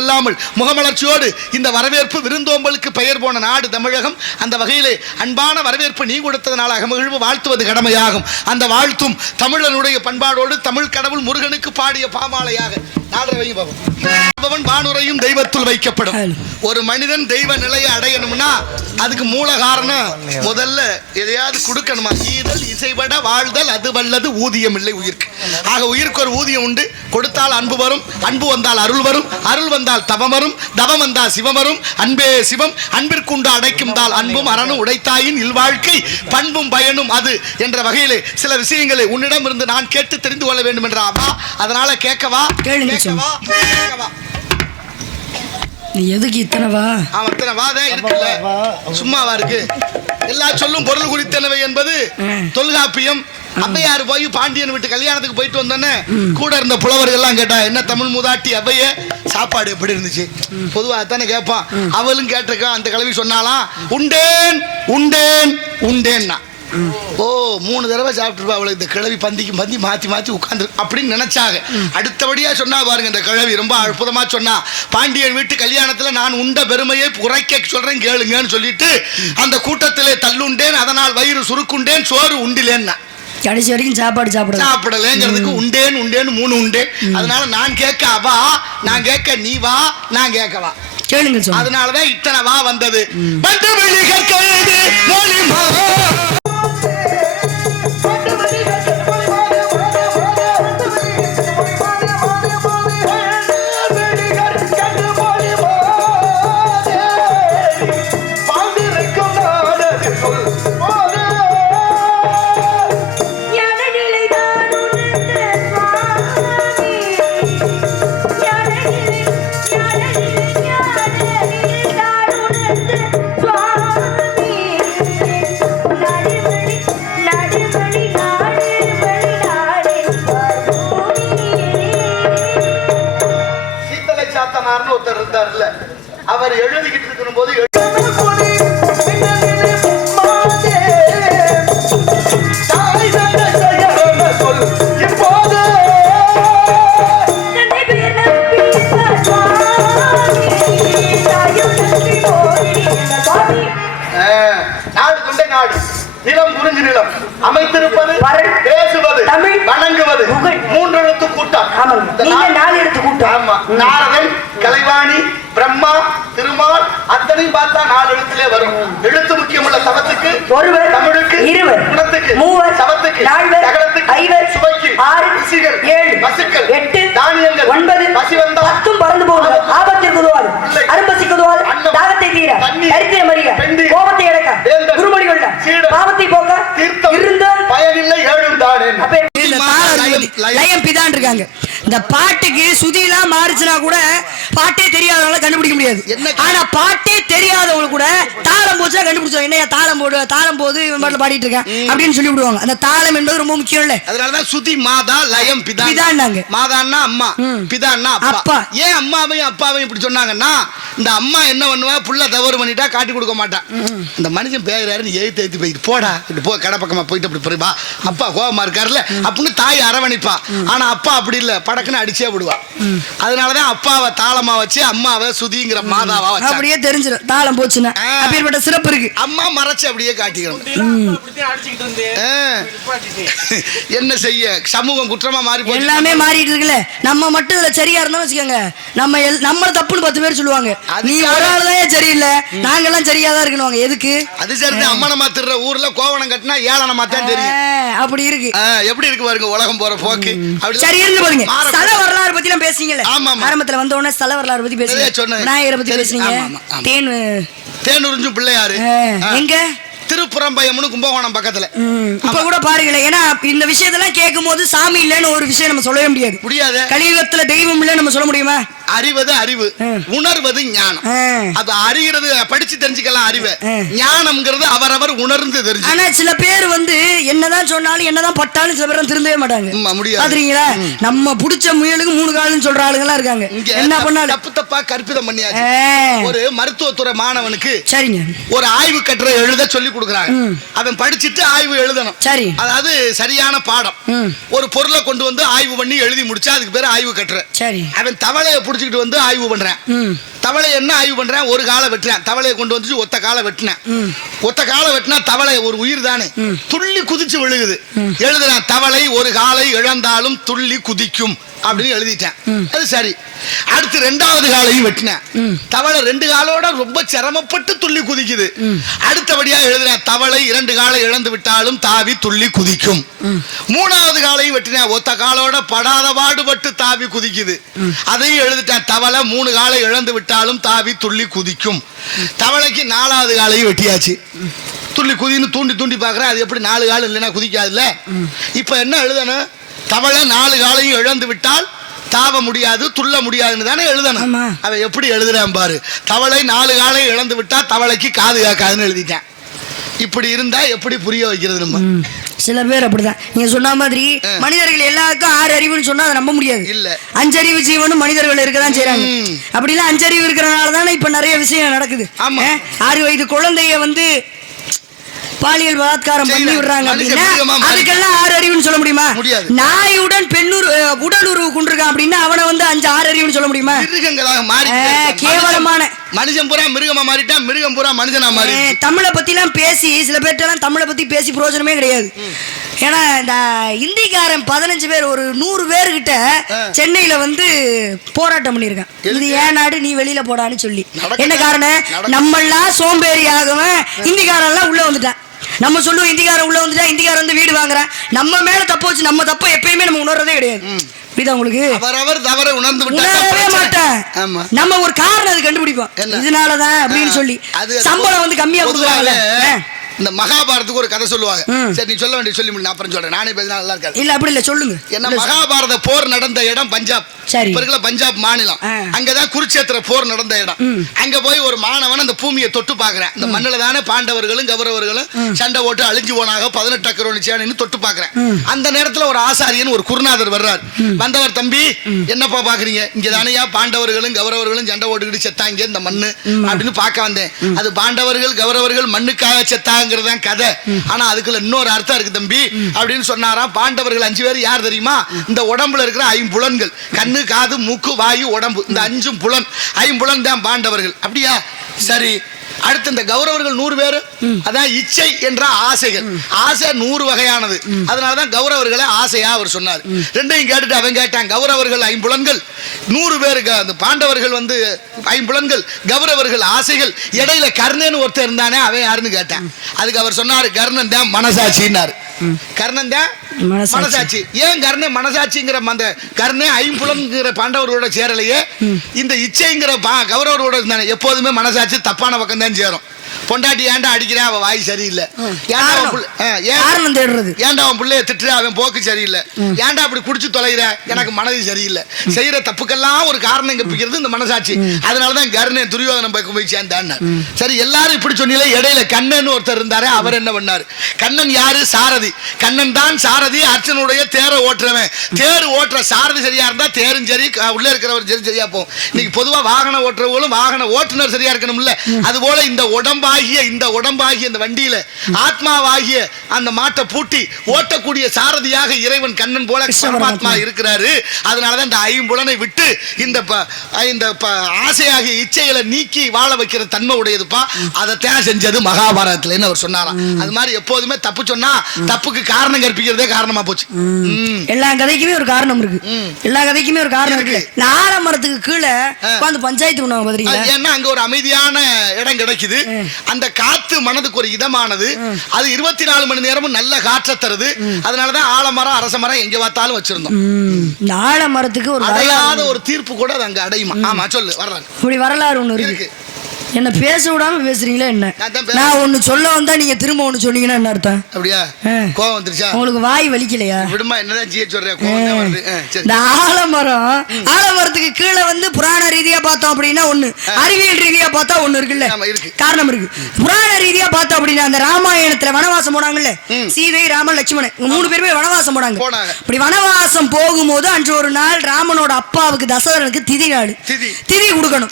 அல்லாமல் முகமலர்ச்சியோடு இந்த வரவேற்பு விருந்தோம்பலுக்கு பெயர் போன நாடு தமிழகம். அந்த வகையிலே அன்பான வரவேற்பு நீ கொடுத்ததனால் அகமகிழ்வு வாழ்த்துவது கடமையாகும். அந்த வாழ்த்தும் தமிழனுடைய பண்பாடோடு தமிழ் கடவுள் முருகனுக்கு பாடிய பாமாலையாக நாடு வைங்க அவன் வானுரையும் தெய்வத்துள் வைக்கப்படும். ஒரு மனிதன் தெய்வ நிலையை அடையணும்னா அதுக்கு மூல காரணம் முதல்ல எதையாவது கொடுக்கணுமா? ஈதல் இசைபட வாழ்தல் அது வல்லது ஊதியம் இல்லை உயிர்க்கு. ஆக உயிருக்கு ஒரு ஊதியம் உண்டு. கொடுத்தால் அன்பு வரும் அன்பு வந்தால் அருள் வரும் அருள் வந்தால் தவம் வரும் தவம் வந்தால் சிவம் வரும் அன்பே சிவம் அன்பிற்குண்டு அடைக்கும் தால் அன்பும் அரணும் உடைத்தாயின் இல்வாழ்க்கை பண்பும் பயனும் அது என்ற வகையிலே சில விஷயங்களை உன்னிடம் இருந்து நான் கேட்டு தெரிந்து கொள்ள வேண்டும் என்ற அவா அதனால கேட்கவா கேட்கவா கேட்கவா நீ எதுக்கு இத்தனைவா அவன் இத்தனை வாதம் இருக்குல்ல. சும்மாவா இருக்கு? எல்லா சொல்லும் பொருள் குறித்தனவை என்பது. தொல்காப்பியம். அவ்வையார் போய் பாண்டியன் வீட்டு கல்யாணத்துக்கு போயிட்டு வந்தோன்னே கூட இருந்த புலவர்கள் எல்லாம் கேட்டா என்ன தமிழ் மூதாட்டி அவ்வைய சாப்பாடு எப்படி இருந்துச்சு? பொதுவா தானே கேட்பான் அவளும் கேட்டிருக்கா அந்த கிழவி சொன்னாலாம் உண்டேன் உண்டேன் உண்டேன்னா. ஓ மூணு தடவை சாப்பிட்டுருப்பா அவளுக்கு. இந்த கிழவி பந்திக்கு பந்தி மாத்தி மாத்தி உட்கார்ந்து அப்படின்னு நினைச்சாங்க. அடுத்தபடியா சொன்னா பாருங்க இந்த கிழவி ரொம்ப அற்புதமா சொன்னா பாண்டியன் வீட்டு கல்யாணத்துல நான் உண்ட பெருமையை உரைக்க சொல்றேன் கேளுங்கன்னு சொல்லிட்டு அந்த கூட்டத்திலே தள்ளுண்டேன் அதனால் வயிறு சுருக்குண்டேன் சோறு உண்டிலேன்னா. கடைசி வரைக்கும் சாப்பாடு சாப்பிடலாம் சாப்பிடலைங்கிறதுக்கு உண்டேன் உண்டேன்னு மூணு உண்டேன். அதனால நான் கேட்க அவா நான் கேட்க நீ வா நான் கேட்க வா. கேளுங்க அதனாலதான் இத்தனை வா வந்தது. எழுத்திலே வரும். எழுத்து முக்கியமுள்ள சபத்துக்கு ஒருவர், தமிழுக்கு இருவர், குணத்துக்கு மூவர், சபத்துக்கு நால்வர், சகலத்துக்கு ஐவர், சுவைக்கு ஆறு, ருசிகள் ஏழு, பசுக்கள் எட்டு, தானியங்கள் ஒன்பது, பசி வந்தா பத்தும் பறந்து போகுது ஆபத்திற்கு உதவாது இல்லை. அரும்பசிக்கு உதவாது தாகத்தை தீர தரித்திரம் அறிய கோபத்தை அடக்க வேந்தன், குருமொழி கொள்ள பாவத்தை போக்க தீர்த்தம் இருந்த பயனில்லை ஏழும் தானே அப்ப. லயம் பிதான் இருக்காங்க. இந்த பாட்டுக்கு சுதிலாம் மாறுச்சுனா கூட பாட்டே தெரியாதவங்கள கண்டுபிடிக்க முடியாது. ஆனா பாட்டே தெரியாதவங்க கூட தாளம் போச்சுன்னா கண்டுபிடிச்சோம் என்னையா தாளம் போடு தாளம் போது இவன் பாட்டுல பாடிட்டு இருக்கேன் அப்படின்னு சொல்லி விடுவாங்க அந்த தாளம் என்பது ரொம்ப முக்கியம் இல்ல. அதனாலதான் சுதி மாதா லயம் பிதா பிதான்னாங்க. மாதான்னா அம்மா. பிதான்னா அப்பா. ஏன் அம்மாவையும் அப்பாவையும் இப்படி சொன்னாங்கன்னா இந்த அம்மா என்ன பண்ணுவா? புள்ள தவறு பண்ணிட்டா காட்டி கொடுக்க மாட்டான் இந்த மனுஷன் பேராருன்னு எழுத்து எழுத்து போயிட்டு போடா. இப்படி போ கடை பக்கமா போயிட்டு அப்படி போய் வா. அப்பா கோபமா இருக்காருல்ல அப்படின்னு தாய் அரவணைப்பா. ஆனா அப்பா அப்படி இல்ல. படக்குன்னு அடிச்சே விடுவா. அதனாலதான் அப்பாவை தாளமா வச்சு அம்மாவை சுதிங்கிற மாதாவா வச்சா. அப்படியே தெரிஞ்சிடும் தாளம் போச்சுன்னா. ஆ. அப்பேற்பட்ட சிறப்பு இருக்கு. அம்மா மறைச்சு அப்படியே காட்டிக்கணும். ஆ. என்ன செய்ய? சமூகம் குற்றமா மாறி போச்சு. எல்லாமே மாறிட்டு இருக்குல்ல. நம்ம மட்டும் இதுல சரியா இருந்தோம் வச்சுக்கோங்க. நம்ம நம்மள தப்புன்னு பத்து பேர் சொல்லுவாங்க. நீ ஒரு ஆள் தான் சரியில்லை? நாங்கெல்லாம் சரியா தான் இருக்கணும் எதுக்கு? அது சரி அம்மனமா திருற ஊர்ல கோவணம் கட்டினா ஏளனமா தான் தெரியும். அப்படி இருக்கு. எப்படி இருக்கு பாருங்க உலகம் போற போக்கு. அப்படி சரி இருந்து பாருங்க. ஸ்தல வரலாறு பத்தி எல்லாம் பேசுனீங்கல்ல. ஆரம்பத்துல வந்த உடனே ஸ்தல வரலாறு பத்தி பேசுனீங்க. விநாயகரை பத்தி பேசுனீங்க. ஆமா. தேன் தேனுறிஞ்சும் பிள்ளையாரு. எங்க? திருப்புறம்பயம்னு கும்பகோணம் பக்கத்துல. இப்ப கூட பாருங்களேன் ஏன்னா இந்த விஷயத்தெல்லாம் கேட்கும் போது சாமி இல்லைன்னு ஒரு விஷயம் நம்ம சொல்லவே முடியாது. முடியாது. கலியுகத்துல தெய்வம் இல்லைன்னு நம்ம சொல்ல முடியுமா? அறிவது அறிவு. உணர்வது ஞானம். அது அறிகிறது படிச்சு தெரிஞ்சுக்கலாம் அறிவை. ஞானம்ங்கிறது அவரவர் உணர்ந்து தெரிஞ்சு. ஆனா சில பேர் வந்து என்னதான் சொன்னாலும் என்னதான் பட்டாலும் சில பேர் திருந்தவே மாட்டாங்க. ஆமா, முடியாது. பாத்துறீங்களா நம்ம புடிச்ச முயலுக்கு மூணு கால்னு சொல்ற ஆளுங்க இருக்காங்க. என்ன பண்ணாலும். தப்பு தப்பா கற்பிதம் பண்ணியாச்சு. ஒரு மருத்துவத்துறை மாணவனுக்கு சரிங்க. ஒரு ஆய்வு கட்டுரை எழுத சொல்லி கொடுக்குறாங்க. அவன் படிச்சுட்டு ஆய்வு எழுதணும். சரி. அதாவது சரியான பாடம். ஒரு பொருளை கொண்டு வந்து ஆய்வு பண்ணி எழுதி முடிச்சா அதுக்கு பேரு ஆய்வு கட்டுரை. சரி. அவன் தவளையை பிடிச்சி உடைச்சுக்கிட்டு வந்து ஆய்வு பண்றேன். தவளை என்ன ஆய்வு பண்றேன்? ஒரு காலை வெட்டுறேன். தவளையை கொண்டு வந்துச்சு ஒத்த காலை வெட்டினேன். ஒத்த காலை வெட்டினா தவளை ஒரு உயிர் தானே. துள்ளி குதிச்சு விழுகுது. எழுதுறேன் தவளை ஒரு காலை இழந்தாலும் துள்ளி குதிக்கும். அப்படின்னு எழுதிட்டேன். அது சரி. அடுத்து ரெண்டாவது காலையும் வெட்டினேன். தவளை ரெண்டு காலோட ரொம்ப சிரமப்பட்டு துள்ளி குதிக்குது. அடுத்தபடியா எழுதுறேன் தவளை இரண்டு காலை இழந்து விட்டாலும் தாவி துள்ளி குதிக்கும். மூணாவது காலையும் வெட்டினேன் ஒத்த காலோட படாத பாடுபட்டு தாவி குதிக்குது. அதையும் எழுதிட்டேன் தவளை மூணு காலை இழந்து விட்டாலும் தாவி துள்ளி குதிக்கும். தவளைக்கு நாலாவது காலையும் வெட்டியாச்சு. துள்ளி குதின்னு தூண்டி தூண்டி பார்க்குறேன் அது எப்படி நாலு கால் இல்லைன்னா குதிக்காதுல்ல? இப்போ என்ன எழுதணும்? தவளை நாலு காலையும் இழந்து விட்டால் தாவ முடியாது துள்ள முடியாதுன்னு தானே எழுதணும். அவன் எப்படி எழுதுறான் பாரு தவளை நாலு காலை இழந்து விட்டா தவளைக்கு காது காக்காதுன்னு எழுதிட்டேன் இப்படி இருந்தா எப்படி புரிய வைக்கிறது நம்ம. சில பேர் அப்படிதான் நீங்க சொன்ன மாதிரி மனிதர்கள் எல்லாருக்கும் ஆறு அறிவுன்னு சொன்னா அதை நம்ப முடியாது இல்ல. அஞ்சறிவு ஜீவனும் மனிதர்கள் இருக்கதான் செய்றாங்க ம். அப்படிலாம் அஞ்சறிவு இருக்கிறனால தானே இப்ப நிறைய விஷயம் நடக்குது ஆமா. ஆறு வயது குழந்தைய வந்து பாலியல் பலாத்காரம் பண்ணி. விடுறாங்க அப்படின்னா அதுக்கெல்லாம் ஆறு அறிவுன்னு சொல்ல முடியுமா. நாயுடன் பெண்ணுறு அஹ், உடல் உறவு கொண்டிருக்கான் அப்படின்னா அவனை வந்து அஞ்சு ஆறு அறிவுன்னு சொல்ல முடியுமா? மிருகங்களாக மாறி ஆ, கேவலமான. மனுஷன் பூரா மிருகமா மாறிட்டான் மிருகம் பூரா மனுஷனா மாறி தமிழை பத்திலாம் பேசி சில பேர்ட்டெல்லாம் தமிழை பத்தி பேசி பிரயோஜனமே கிடையாது. ஏன்னா இந்த இந்திக்காரன் பதினஞ்சு பேர் ஒரு நூறு பேர்கிட்ட சென்னையில வந்து போராட்டம் பண்ணியிருக்கான். இது ஏன் நாடு நீ வெளியில போடான்னு சொல்லி? என்ன காரணம். நம்மெல்லாம் சோம்பேறி ஆகவன். இந்திக்காரன் எல்லாம் உள்ள வந்துட்டான். நம்ம சொல்லுவோம் இந்திக்காரன் உள்ள வந்துட்டா இந்திக்காரன் வந்து வீடு வாங்குறான். நம்ம மேல தப்பு வச்சு நம்ம தப்ப எப்பயுமே நம்ம உணர்றதே கிடையாது. புரியுதா உங்களுக்கு? அவரவர் தவற உணர்ந்து உணரவே. மாட்டேன். நம்ம ஒரு காரணம் அது கண்டுபிடிப்போம்? இதனாலதான் அப்படின்னு சொல்லி. சம்பளம் வந்து கம்மியா ஆ. இந்த மகாபாரத்துக்கு ஒரு கதை சொல்லுவாங்க. சரி நீ சொல்ல வேண்டிய சொல்லி முடியும் அப்புறம் சொல்றேன். நானே பேசினா நல்லா இருக்காது. இல்ல அப்படி இல்ல சொல்லுங்க. என்ன மகாபாரத போர் நடந்த இடம் பஞ்சாப். சரி. இருக்கல பஞ்சாப் மாநிலம். அங்கதான் குருச்சேத்திர போர் நடந்த இடம். அங்க போய் ஒரு மாணவன் அந்த பூமியை தொட்டு பாக்குறேன் இந்த மண்ணுல தானே பாண்டவர்களும் கௌரவர்களும் சண்டை ஓட்டு அழிஞ்சு போனாங்க. பதினெட்டு அக்கரோனிச்சியான்னு தொட்டு பாக்குறேன் அந்த நேரத்துல ஒரு ஆசாரியன் ஒரு குருநாதர் வர்றார். வந்தவர் தம்பி என்னப்பா பாக்குறீங்க இங்க தானையா? பாண்டவர்களும் கௌரவர்களும் சண்டை ஓட்டுக்கிட்டு செத்தாங்க இந்த மண்ணு. அப்படின்னு பார்க்க வந்தேன். அது பாண்டவர்கள் கௌரவர்கள் மண்ணுக்காக செத்தாங்கிறது தான் கதை. ஆனா அதுக்குள்ள இன்னொரு அர்த்தம் இருக்கு தம்பி. அப்படின்னு சொன்னாராம். பாண்டவர்கள் அஞ்சு பேர் யார் தெரியுமா? இந்த உடம்புல இருக்கிற ஐம்புலன்கள். கண்ணு காது மூக்கு வாயு உடம்பு. இந்த அஞ்சும் புலன். ஐம்புலன் தான் பாண்டவர்கள். அப்படியா? சரி. அடுத்து இந்த கௌரவர்கள் நூறு பேர். அதான் இச்சை என்ற ஆசைகள். ஆசை நூறு வகையானது. அதனாலதான் கௌரவர்களை ஆசையா அவர் சொன்னார். ரெண்டையும் கேட்டுட்டு அவன் கேட்டான் கௌரவர்கள் ஐம்புலன்கள். நூறு பேருக்கு அந்த பாண்டவர்கள் வந்து ஐம்புலன்கள் கௌரவர்கள் ஆசைகள். இடையில கர்ணன் ஒருத்தர் இருந்தானே அவன் யாருன்னு கேட்டான். அதுக்கு அவர் சொன்னாரு கர்ணன் தான் மனசாட்சின்னாரு. கர்ணன் தான் மனசாட்சி. ஏன் கர்ணன் மனசாட்சிங்கிற அந்த கர்ணே ஐம்புலன்கிற பாண்டவரோட சேரலையே? இந்த இச்சைங்கிற இருந்தானே எப்போதுமே மனசாட்சி தப்பான பக்கம் தான் சேரும். பொண்டாட்டி ஏன்டா அடிக்கிறேன் அவன் வாய் சரியில்லை. ஏன்டா அவன் தேடுறது. ஏன்டா பிள்ளைய திட்டுற? அவன் போக்கு சரியில்லை. ஏன்டா அப்படி குடிச்சு தொலைகிற? எனக்கு மனது சரியில்லை. செய்யற தப்புக்கெல்லாம் ஒரு காரணம் கற்பிக்கிறது இந்த மனசாட்சி. அதனாலதான் கர்ணன் துரியோதனம் பக்கம் போய் சேர்ந்தான் சரி எல்லாரும் இப்படி சொன்னீங்களே இடையில கண்ணன் ஒருத்தர் இருந்தாரு. அவர் என்ன பண்ணாரு? கண்ணன் யாரு? சாரதி. கண்ணன் தான் சாரதி. அர்ச்சனுடைய தேரை ஓட்டுறவன். தேர் ஓட்டுற சாரதி சரியா இருந்தா தேரும் சரி உள்ள இருக்கிறவர் சரி சரியா போகும். இன்னைக்கு பொதுவா வாகனம் ஓட்டுறவங்களும் வாகன ஓட்டுநர் சரியா இருக்கணும்ல. அது போல இந்த உடம்பாகிய இந்த உடம்பாகிய இந்த வண்டியில ஆத்மாவாகிய அந்த மாட்டை பூட்டி ஓட்டக்கூடிய சாரதியாக இறைவன் கண்ணன் போல பரமாத்மா. இருக்கிறாரு. அதனாலதான் இந்த ஐம்புலனை விட்டு இந்த இந்த ஆசையாகிய இச்சைகளை நீக்கி வாழ வைக்கிற தன்மை உடையதுப்பா. அதைத்தான் செஞ்சது மகாபாரதத்துலன்னு அவர் சொன்னாராம். அது மாதிரி எப்போதுமே தப்பு சொன்னா தப்புக்கு காரணம் கற்பிக்கிறதே காரணமா போச்சு. எல்லா கதைக்குமே ஒரு காரணம் இருக்கு. எல்லா கதைக்குமே ஒரு காரணம் இருக்கு. இருக்கு. நால மரத்துக்கு கீழே உட்காந்து பஞ்சாயத்து பண்ணுவாங்க ஏன்னா அங்க ஒரு அமைதியான இடம் கிடைக்குது. அந்த காத்து மனதுக்கு ஒரு இதமானது. அது இருபத்தி நாலு மணி நேரமும் நல்ல காற்றை தருது. அதனாலதான் ஆலமரம் அரச மரம் எங்க பார்த்தாலும் வச்சிருந்தோம். இந்த ஆல மரத்துக்கு ஒரு வரலாறு. அடையாத ஒரு தீர்ப்பு கூட அது அங்க அடையுமா? ஆமா சொல்லு வர்றாங்க இப்படி வரலாறு ஒண்ணு இருக்கு. என்ன பேச விடாம பேசுறீங்களா என்ன? நான் ஒண்ணு சொல்ல வந்தா நீங்க திரும்ப ஒண்ணு சொன்னீங்கன்னா என்ன அர்த்தம்? அப்படியா. கோவம் வந்துருச்சா? உங்களுக்கு வாய் வலிக்கலையா? விடுமா என்னதான் ஜிய இந்த ஆலமரம் ஆலமரத்துக்கு கீழே வந்து புராண ரீதியா பார்த்தோம் அப்படின்னா ஒண்ணு அறிவியல் ரீதியா பார்த்தா ஒண்ணு இருக்குல்ல. காரணம் இருக்கு. புராண ரீதியா பார்த்தோம் அப்படின்னா அந்த ராமாயணத்துல வனவாசம் போனாங்கல்ல. சீதை ராமன் லட்சுமணன் மூணு பேருமே வனவாசம் போனாங்க. இப்படி வனவாசம் போகும்போது அன்று ஒரு நாள் ராமனோட அப்பாவுக்கு தசரனுக்கு திதி நாடு திதி. கொடுக்கணும்.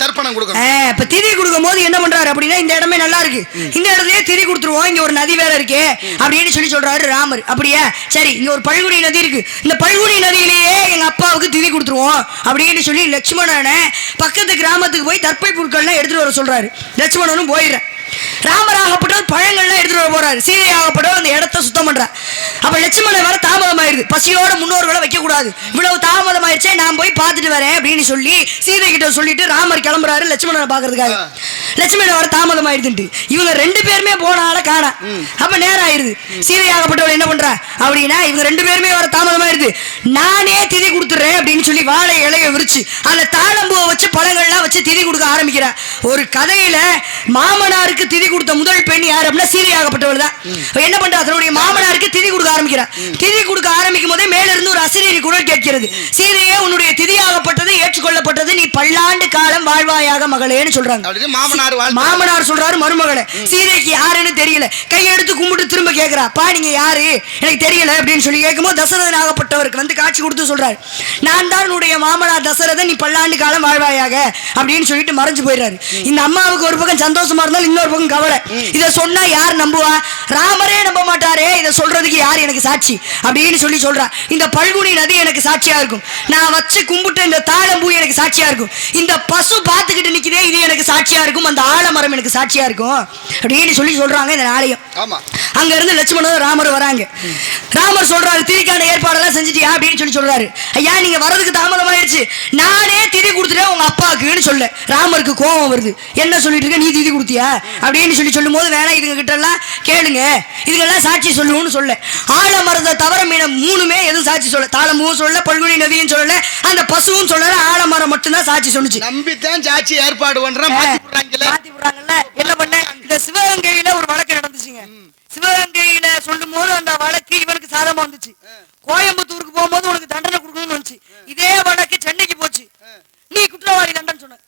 இப்ப திதி கொடுக்கும் போது என்ன பண்றாரு அப்படின்னா இந்த இடமே நல்லா இருக்கு. இந்த இடத்துலயே திரி கொடுத்துருவோம். இங்க ஒரு நதி வேற இருக்கே அப்படின்னு சொல்லி சொல்றாரு ராமர். அப்படியே? சரி இங்க ஒரு பழுகுடி நதி இருக்கு. இந்த பழுகுடி நதியிலேயே எங்க அப்பாவுக்கு திதி கொடுத்துருவோம் அப்படின்னு சொல்லி லட்சுமணனை பக்கத்து கிராமத்துக்கு போய் தற்பை பொருட்கள்லாம் எடுத்துட்டு வர சொல்றாரு. லட்சுமணனும் போயிடுறேன். ராமராகப்பட்டவர் பழங்கள்லாம் எடுத்துட்டு வர போறாரு. சீதையாகப்பட்டவர் அந்த இடத்த சுத்தம் பண்றார். அப்ப லட்சுமணன் வர தாமதம் ஆயிருது பசியோட முன்னோர்களை வைக்க கூடாது இவ்வளவு தாமதம் ஆயிடுச்சே நான் போய் பார்த்துட்டு வரேன் அப்படின்னு சொல்லி சீதை கிட்ட சொல்லிட்டு ராமர் கிளம்புறாரு லட்சுமணனை பாக்குறதுக்காக லட்சுமணன் வர தாமதம் ஆயிடுதுன்ட்டு இவங்க ரெண்டு பேருமே போனால காணா. அப்ப நேரம் ஆயிருது சீதையாகப்பட்டவள் என்ன பண்றா? அப்படின்னா இவங்க ரெண்டு பேருமே வர தாமதம் ஆயிருது நானே திதி கொடுத்துறேன் அப்படின்னு சொல்லி வாழை இலைய விரிச்சு அந்த தாழம்பூவை வச்சு பழங்கள்லாம் வச்சு திதி கொடுக்க ஆரம்பிக்கிறா. ஒரு கதையில மாமனாருக்கு திதி கொடுத்த முதல் பெண் யார் அப்படின்னா சீதையாகப்பட்டவள் தான். என்ன பண்றா? தன்னுடைய மாமனாருக்கு திதி கொடுக்க ஆரம்பிக்கிறா திதி கொடுக்க ஆரம்பிக்கும் போதே மேல இருந்து ஒரு அசிரியர் குரல் கேட்கிறது. சீதையே உன்னுடைய திதியாகப்பட்டது ஏற்றுக்கொள்ளப்பட்டது நீ பல்லாண்டு காலம் வாழ்வாயாக மகளேன்னு சொல்றாங்க. மாமனார் மாமனார் சொல்றாரு மருமகளை. சீதைக்கு யாருன்னு தெரியல. கையெடுத்து கும்பிட்டு திரும்ப கேக்குறா. பா நீங்க யாரு? எனக்கு தெரியல அப்படின்னு சொல்லி கேட்கும்போது தசரதன் ஆகப்பட்டவருக்கு வந்து காட்சி கொடுத்து சொல்றாரு. நான் தான் உன்னுடைய மாமனார் தசரதன் நீ பல்லாண்டு காலம் வாழ்வாயாக அப்படின்னு சொல்லிட்டு மறைஞ்சு போயிடுறாரு. இந்த அம்மாவுக்கு ஒரு பக்கம் சந்தோஷமா இருந்தாலும் இன்னொரு பக்கம் கவலை. இதை சொன்னா யார் நம்புவா? ராமரே நம்ப மாட்டாரே. இதை சொல்றதுக்கு யார் எனக்கு சாட்சி? அப்படின்னு சொல்லி சொல்றா. இந்த பல்குனி நதி எனக்கு சாட்சியா இருக்கும். நான் வச்சு கும்பிட்ட இந்த தாழம்பூ எனக்கு சாட்சியா இருக்கும். இந்த பசு பார்த்துக்கிட்டு நிக்குதே இது எனக்கு சாட்சியா இருக்கும். அந்த ஆலமரம் எனக்கு சாட்சியா இருக்கும். அப்படின்னு சொல்லி சொல்றாங்க இந்த நாளையும். ஆமா. அங்க இருந்து லட்சுமணன் ராமர் வராங்க. ராமர் சொல்றாரு திதிக்கான ஏற்பாடெல்லாம் செஞ்சுட்டியா? அப்படின்னு சொல்லி சொல்றாரு. ஐயா நீங்க வரதுக்கு தாமதமாயிருச்சு. நானே திதி கொடுத்துட்டேன் உங்க அப்பாவுக்குன்னு சொல்ல. ராமருக்கு கோபம் வருது. என்ன சொல்லிட்டு இருக்க? நீ திதி கொடுத்தியா? அப்படின்னு சொல்லி சொல்லும் போது வேணா இதுங்க கிட்ட எல்லாம் கேளுங்க. இதுங்கெல்லாம் சாட்சி சொல்லுவோம்னு சொல்ல ஆலமரத்தை தவிர மீன மூணுமே எதுவும் சாட்சி சொல்ல தாளம்பூவும் சொல்ல பல்குனி நதியும் சொல்லல. அந்த பசுவும் சொல்லல ஆலமரம் மட்டும்தான் சாட்சி சொன்னுச்சு. நம்பித்தான் சாட்சி ஏற்பாடு பண்றேன். மாத்தி விடுறாங்கல்ல. என்ன பண்ண? இந்த சிவகங்கையில ஒரு வழக்கு நடந்துச்சுங்க. சிவகங்கையில சொல்லும் போது அந்த வழக்கு இவனுக்கு சாதகமா வந்துச்சு கோயம்புத்தூருக்கு போகும்போது உனக்கு தண்டனை கொடுக்கணும்னு வந்துச்சு. இதே வழக்கு சென்னைக்கு போச்சு. நீ குற்றவாளி தண்டனை சொன்ன.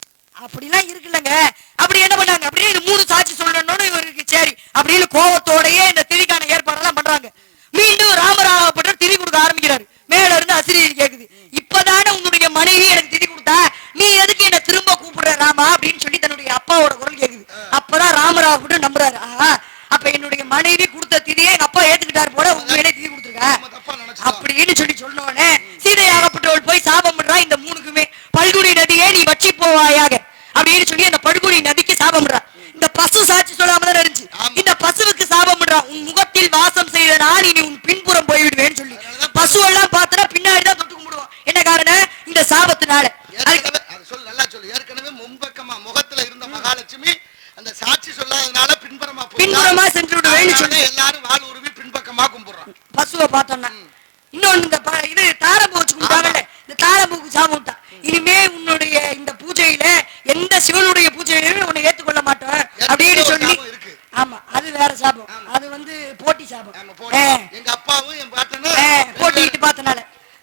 அப்படிலாம் இருக்குல்லங்க. அப்படி என்ன பண்ணாங்க? அப்படியே மூணு சாட்சி சொல்லணும்னு இவருக்கு சரி. அப்படின்னு கோபத்தோடையே இந்த திதிக்கான ஏற்பாடெல்லாம் பண்றாங்க. மீண்டும் ராமராவப்பட்டர் திதி கொடுக்க ஆரம்பிக்கிறாரு. மேல இருந்து அசிரியர் கேக்குது இப்பதானே உன்னுடைய மனைவி எனக்கு திதி கொடுத்தா நீ எதுக்கு என்ன திரும்ப கூப்பிடுற ராமா அப்படின்னு சொல்லி தன்னுடைய அப்பாவோட குரல் கேக்குது அப்பதான் ராமராகப்பட்டு நம்புறாரு ஆஹா அப்ப என்னுடைய மனைவி கொடுத்த திதியை எங்க அப்பா ஏத்துக்கிட்டாரு போல உண்மையிலே திதி கொடுத்துருக்க நம்ம தப்பா நினைச்சிட்டோம். அப்படின்னு சொல்லி சொன்னோடனே சீதையாகப்பட்டவள் போய் சாபம் பண்றா இந்த மூணுக்குமே பல்குடி நதியே நீ வச்சி போவாயாக அப்படின்னு சொல்லி அந்த பல்குடி நதிக்கு சாபம் பண்றா இந்த பசு சாட்சி சொல்லாம தான் இருந்துச்சு இந்த பசுவுக்கு சாபம் பண்றா உன் முகத்தில் வாசம் செய்த நான் இனி உன் பின்புறம் போய்விடுவேன்னு சொல்லி பசு எல்லாம் பார்த்தனா பின்னாடி தான் தொட்டு கும்பிடுவோம் என்ன காரணம் இந்த சாபத்தினால அதுக்கு ஏற்கனவே அது சொல்லு நல்லா சொல்லு ஏற்கனவே முன்பக்கமா முகத்துல இருந்த மகாலட்சுமி அந்த சாட்சி சொல்லாதனால பின்புறமா போயிட்டா. பின்புறமா சென்று விடுவேன்னு சொல்லி அதனால எல்லாரும் வால் உருவி பின்பக்கமா கும்பிடுறான் பசுவை பார்த்தோம்னா இன்னொன்னு இந்த ப- இது தாரம்பூ வச்சு கொடுத்தாங்கல்ல இந்த தாரம்பூக்கு சாபம் விட்டான் இனிமே உன்னுடைய இந்த பூஜையில எந்த சிவனுடைய பூஜையிலுமே உன்னை ஏத்துக்கொள்ள மாட்டோம் அப்படின்னு ஒரு சொல்லி சாபம் இருக்கு. ஆமா அது வேற சாபம் அது வந்து போட்டி சாபம் நம்ம போடி. ஆ, எங்க அப்பாவும் என் பாட்டனும் ஆ, போட்டிட்டு பார்த்தனால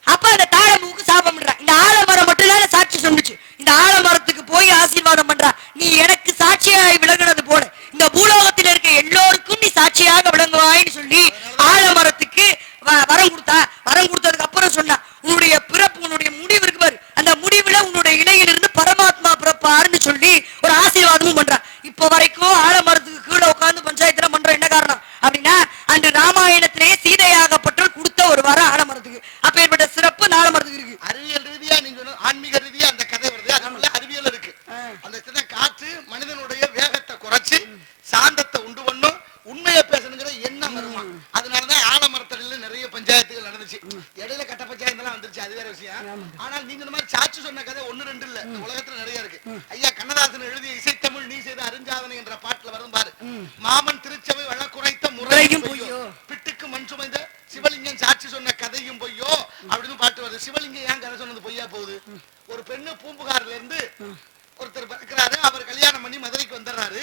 அப்ப அந்த தாழம்பூக்கு சாபம் பண்றா இந்த ஆலமரம் மட்டும் தானே சாட்சி சொன்னுச்சு இந்த ஆலமரத்துக்கு போய் ஆசீர்வாதம் பண்றா நீ எனக்கு சாட்சியாய் விளங்குனது போல இந்த பூலோகத்தில் இருக்க எல்லோருக்கும் நீ சாட்சியாக விளங்குவாய்ன்னு சொல்லி ஆலமரத்துக்கு வ- வரம் கொடுத்தா வரம் கொடுத்ததுக்கு அப்புறம் சொன்னா உன்னுடைய பிறப்பு உன்னுடைய முடிவு இருக்கு பாரு அந்த முடிவுல உன்னுடைய இலையிலிருந்து பரமாத்மா பிறப்பாருன்னு சொல்லி ஒரு ஆசீர்வாதமும் பண்றா இப்போ வரைக்கும் ஆலமரத்துக்கு கீழே உட்கார்ந்து பஞ்சாயத்துல பண்ற என்ன காரணம் அப்படின்னா அன்று ராமாயணத்திலே சீதையாகப்பட்டவள் கொடுத்த ஒரு வரம் ஆலமரத்துக்கு அப்பேற்பட்ட சிறப்பு ஆலமரத்துக்கு இருக்கு அறிவியல் ரீதியா நீங்க சொன்ன- ஆன்மீக ரீதியா அந்த கதை வருது அதுக்குள்ள அறிவியல் இருக்கு அந்த சின்ன காற்று மனிதனுடைய வேகத்தை குறைச்சு சாந்தத்தை உண்டு பண்ணும் உண்மையை பேசணுங்கிற எண்ணம் வருமா அதனாலதான் ஆலமரத்தடியில நிறைய பஞ்சாயத்துகள் நடந்துச்சு இடையில கட்ட பஞ்சாயத்து வந்துருச்சு அது வேற விஷயம் ஆனால் நீங்க இந்த மாதிரி சாட்சி சொன்ன கதை ஒண்ணு ரெண்டு இல்ல இந்த உலகத்துல நிறைய இருக்கு ஐயா கண்ணதாசன் எழுதிய இசைத்தமிழ் நீ செய்த அருஞ்சாதனை என்ற பாட்டுல வரும் பாரு மாமன் திருச்சபை வழக்குரைத்த முறையும் பொய்யோ. பிட்டுக்கு மண் சுமைந்த சிவலிங்கம் சாட்சி சொன்ன கதையும் பொய்யோ. அப்படின்னு பாட்டு வருது. சிவலிங்கம் ஏன் கதை சொன்னது பொய்யா போகுது? ஒரு பெண்ணு பூம்புகார்ல இருந்து ஒருத்தர் பிறக்கிறாரு அவர் கல்யாணம் பண்ணி மதுரைக்கு வந்துடுறாரு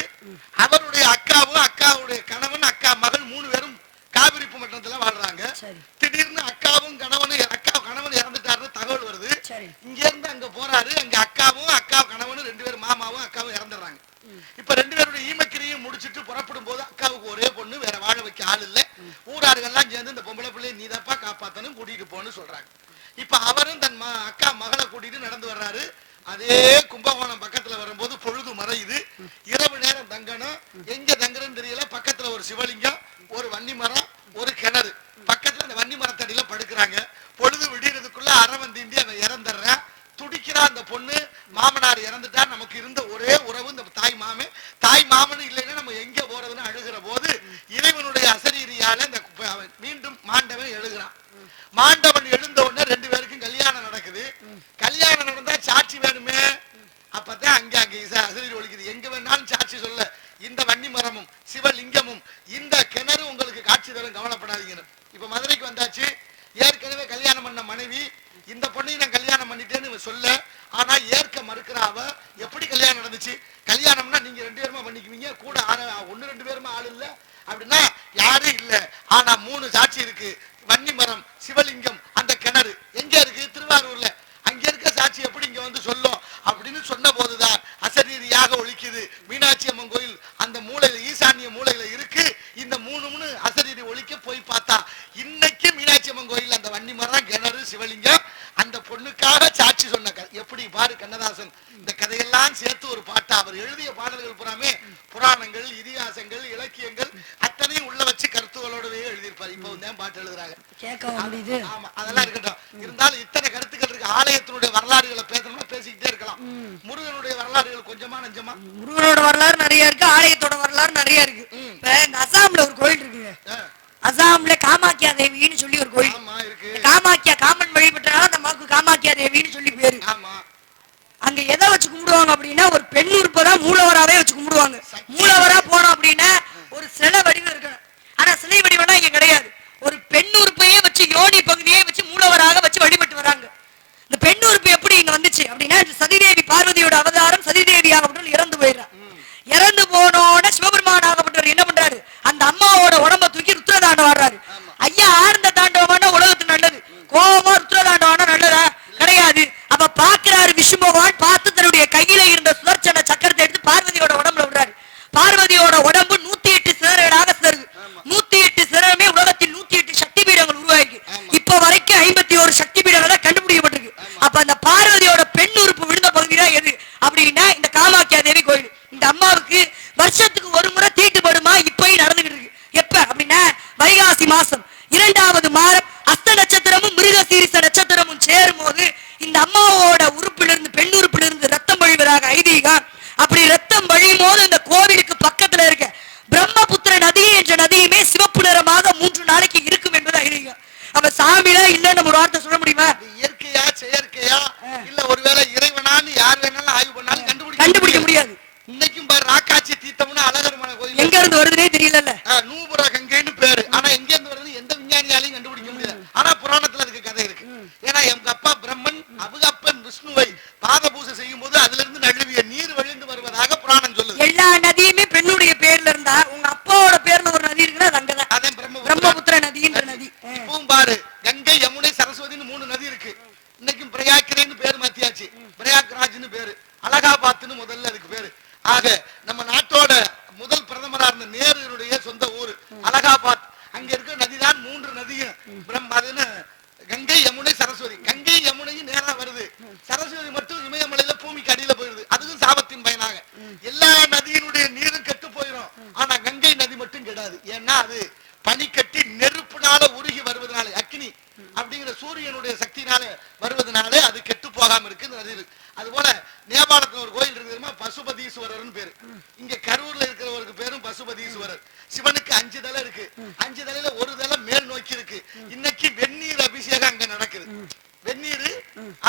அவருடைய அக்காவும் அக்காவுடைய கணவன் அக்கா மகள் மூணு பேரும் காவிரிப்பு மட்டத்துல வாழ்றாங்க சரி திடீர்னு அக்காவும் கணவனும் அக்கா கணவன் இறந்துட்டாருன்னு தகவல் வருது சரி இங்க இருந்து அங்க போறாரு அங்க அக்காவும் அக்கா கணவனும் ரெண்டு பேரும் மாமாவும் அக்காவும் இறந்துடுறாங்க இப்ப ரெண்டு பேருடைய ஈமக்கிரியும் முடிச்சிட்டு புறப்படும் போது அக்காவுக்கு ஒரே பொண்ணு வேற வாழ வைக்க ஆள் இல்ல ஊரார்கள்லாம் சேர்ந்து இந்த பொம்பளை பிள்ளைய நீதப்பா காப்பாத்தணும் கூட்டிட்டு போன்னு சொல்றாங்க இப்ப அவரும் தன் ம- அக்கா மகளை கூட்டிட்டு நடந்து வர்றாரு அதே கும்பகோணம் பக்கத்துல வரும்போது பொழுது மறையுது இரவு இறந்துட்டா நமக்கு இருந்த ஒரே உறவு இந்த தாய் மாமே. தாய் மாமன் இல்லைன்னா நம்ம எங்க போறதுன்னு அழுகிற போது இறைவனுடைய அசரீரியால இந்த மீண்டும் மாண்டவன் எழுகிறான். மாண்டவன் எழுந்த உடனே ரெண்டு பேருக்கும் கல்யாணம் நடக்குது. கல்யாணம் நடந்தா சாட்சி வேணுமே? அப்பதான் அங்க அங்க இசை அசரீரி ஒழிக்குது எங்க வேணாலும் சாட்சி சொல்ல. இந்த வன்னி மரமும் சிவலிங்கமும் இந்த கிணறு உங்களுக்கு காட்சி தரும் கவலைப்படாதீங்க இப்ப மதுரைக்கு வந்தாச்சு. ஏற்கனவே கல்யாணம் பண்ண மனைவி இந்த பொண்ணையும் நான் கல்யாணம் பண்ணிட்டேன்னு சொல்ல ஆனா ஏற்க மறுக்கிறாவ எப்படி கல்யாணம் நடந்துச்சு? கல்யாணம்னா நீங்க ரெண்டு பேருமா பண்ணிக்குவீங்க? கூட ஆறு ஒண்ணு ரெண்டு பேருமா ஆள் இல்ல? அப்படின்னா யாரும் இல்ல. ஆனா மூணு சாட்சி இருக்கு. வன்னி மரம் சிவலிங்கம் அந்த கிணறு. எங்க இருக்கு? திருவாரூர்ல. அங்க இருக்க சாட்சி எப்படி இங்க வந்து சொல்லும்? அப்படின்னு சொன்ன போதுதான் அசரீரியாக ஒழிக்குது. மீனாட்சி அம்மன் கோயில் அந்த மூலையில ஈசானிய மூலையில இருக்கு. இந்த மூணு மூணு அசரீரி ஒழிக்க போய் பார்த்தா இன்னைக்கு மீனாட்சி அம்மன் கோயில் அந்த வன்னி மரம் கிணறு சிவலிங்கம் அந்த பொண்ணுக்காக சாட்சி சொன்ன எப்படி பாரு கண்ணதாசன் இந்த கதையெல்லாம் சேர்த்து ஒரு பாட்டா? அவர் எழுதிய பாடல்கள் புறாமே புராணங்கள் இதிகாசங்கள் இலக்கியங்கள் அத்தனையும் உள்ள வச்சு கருத்துகளோடவே எழுதியிருப்பார். இப்போ வந்து பாட்டு எழுதுறாங்க? ஆமா அதெல்லாம் இருக்கட்டும். இருந்தாலும் இத்தனை கருத்துக்கள் இருக்கு. ஆலயத்தினுடைய வரலாறுகளை பேசணும்னா பேசிக்கிட்டே இருக்கலாம். முருகனுடைய வரலாறுகள் கொஞ்சமா நஞ்சமா? முருகனோட வரலாறு நிறைய இருக்கு ஆலயத்தோட வரலாறு நிறைய இருக்கு. இப்ப அசாம்ல ஒரு கோயில் இருக்குங்க. அசாம்ல காமாக்கியா தேவின்னு சொல்லி ஒரு கோயில். காமாக்கியா காமன் வழிபட்டனால அந்த அம்மாவுக்கு காமாக்கியா தேவின்னு சொல்லி பேரு. அங்க எதை வச்சு கும்பிடுவாங்க அப்படின்னா ஒரு பெண் உறுப்பை தான் மூலவராவே வச்சு கும்பிடுவாங்க. மூலவரா போனோம் அப்படின்னா ஒரு சிலை வடிவம் இருக்கணும். ஆனா சிலை வடிவம்னா இங்க கிடையாது. ஒரு பெண் உறுப்பையே வச்சு யோனி பகுதியே வச்சு மூலவராக வச்சு வழிபட்டு வராங்க. இந்த பெண் உறுப்பு எப்படி இங்க வந்துச்சு அப்படின்னா சதிதேவி பார்வதியோட அவதாரம் சதிதேவி ஆகப்பட்டவர் இறந்து போயிடுறார் இறந்து போனோட சிவபெருமான் ஆகப்பட்டவர் என்ன பண்றாரு? அந்த அம்மாவோட உடம்ப தூக்கி ருத்ர தாண்டவம் ஆடுறாரு ஐயா ஆழ்ந்த தாண்டவமான உலகத்துக்கு நல்லது கோபமா ருத்ர தாண்டவம்னா நல்லதா கிடையாது அப்ப பாக்குறாரு விஷ்ணு பகவான் பார்த்து தன்னுடைய கையில இருந்த சுதர்சன சக்கரத்தை எடுத்து பார்வதியோட உடம்புல விடுறாரு பார்வதியோட உடம்பு நூத்தி எட்டு சிறராக சிறகு நூத்தி எட்டு சிறமே உலகத்தில் நூத்தி எட்டு சக்தி பீடங்கள் உருவாக்கி இப்ப வரைக்கும் ஐம்பத்தி ஒரு சக்தி பீடங்கள் தான் கண்டுபிடிக்கப்பட்டிருக்கு அப்ப அந்த பார்வதியோட பெண் உறுப்பு விழுந்த பகுதி தான் எது அப்படின்னா இந்த காமாக்கியா தேவி கோயில் இந்த அம்மாவுக்கு வருஷத்துக்கு ஒரு முறை தீட்டுப்படுமா இப்பயும் நடந்துகிட்டு இருக்கு எப்ப அப்படின்னா வைகாசி மாசம் இரண்டாவது மாதம் அஸ்த நட்சத்திரமும் மிருகசீரிச நட்சத்திரமும் சேரும் போது இந்த அம்மாவோட உறுப்பிலிருந்து பெண் உறுப்பிலிருந்து ரத்தம் வழிவதாக ஐதீகம் அப்படி ரத்தம் வழியும் போது இந்த கோவிலுக்கு பக்கத்துல இருக்க பிரம்மபுத்திர நதி என்ற நதியுமே சிவப்பு நிறமாக மூன்று நாளைக்கு இருக்கும் என்பது ஐதீகம் அப்ப சாமியில இல்லைன்னு நம்ம ஒரு வார்த்தை சொல்ல முடியுமா இது இயற்கையா செயற்கையா இல்ல ஒருவேளை இறைவனான்னு யார் வேணாலும் ஆய்வு பண்ணாலும் கண்டுபிடிக்க கண்டுபிடிக்க முடியாது இன்னைக்கும் பாரு ராக்காட்சி தீர்த்தம்னு அழகர் மலை கோயில் எங்க இருந்து வருதுன்னே தெரியல ஆ, நூபுர கங்கைன்னு பேரு ஆனா எங்க இருந்து வருதுன்னு எந்த விஞ்ஞானியாலையும் கண்டுபிடிக்க முடியாது ஆனா புராணத்துல அதுக்கு கதை இருக்கு ஏன்னா எங்க அப்பா பிரம்மன் அவங்க அப்பன் விஷ்ணுவை பாத பூஜை செய்யும் போது அதுல இருந்து நழுவிய நீர் வழிந்து வருவதாக புராணம் சொல்லுது எல்லா நதியுமே பெண்ணுடைய பேர்ல இருந்தா உங்க அப்பாவோட பேர்ல ஒரு நதி இருக்குன்னா அது அங்கதான் அதே பிரம்மபுத்திரா பிரம்மபுத்திர நதின்ற நதி ஆ. இப்பவும் பாரு கங்கை யமுனை சரஸ்வதினு மூணு நதி இருக்கு இன்னைக்கும் பிரயாக்கிரேன்னு பேர் மாத்தியாச்சு பிரயாக்ராஜ்னு பேரு அலகாபாத்னு முதல்ல அதுக்கு பேரு ஆக நம்ம நாட்டோட முதல் பிரதமரா இருந்த நேருடைய சொந்த ஊரு அலகாபாத் அங்க இருக்கிற நதிதான் மூன்று நதியும் பிரம் அதுன்னு கங்கை யமுனை சரஸ்வதி கங்கை யமுனையும் நேரா வருது சரஸ்வதி மட்டும் இமயமலையில பூமிக்கு அடியில போயிருது அதுவும் சாபத்தின் பயனாக எல்லா நதியினுடைய நீரும் கெட்டு போயிடும் ஆனா கங்கை நதி மட்டும் கெடாது ஏன்னா அது பனிக்கட்டி நெருப்புனால உருகி வருவதனால அக்னி அப்படிங்கிற சூரியனுடைய சக்தினால வருவதனாலே அது கெட்டு போகாம இருக்கு இந்த நதி இருக்கு அது போல நேபாளத்துல ஒரு கோயில் இருக்கு தெரியுமா? பசுபதீஸ்வரர்னு பேரு. இங்க கரூர்ல இருக்கிறவருக்கு பேரும் பசுபதீஸ்வரர். சிவனுக்கு அஞ்சு தலை இருக்கு. அஞ்சு தலையில ஒரு தலை மேல் நோக்கி இருக்கு. இன்னைக்கு வெந்நீர் அபிஷேகம் அங்க நடக்குது. வெந்நீர்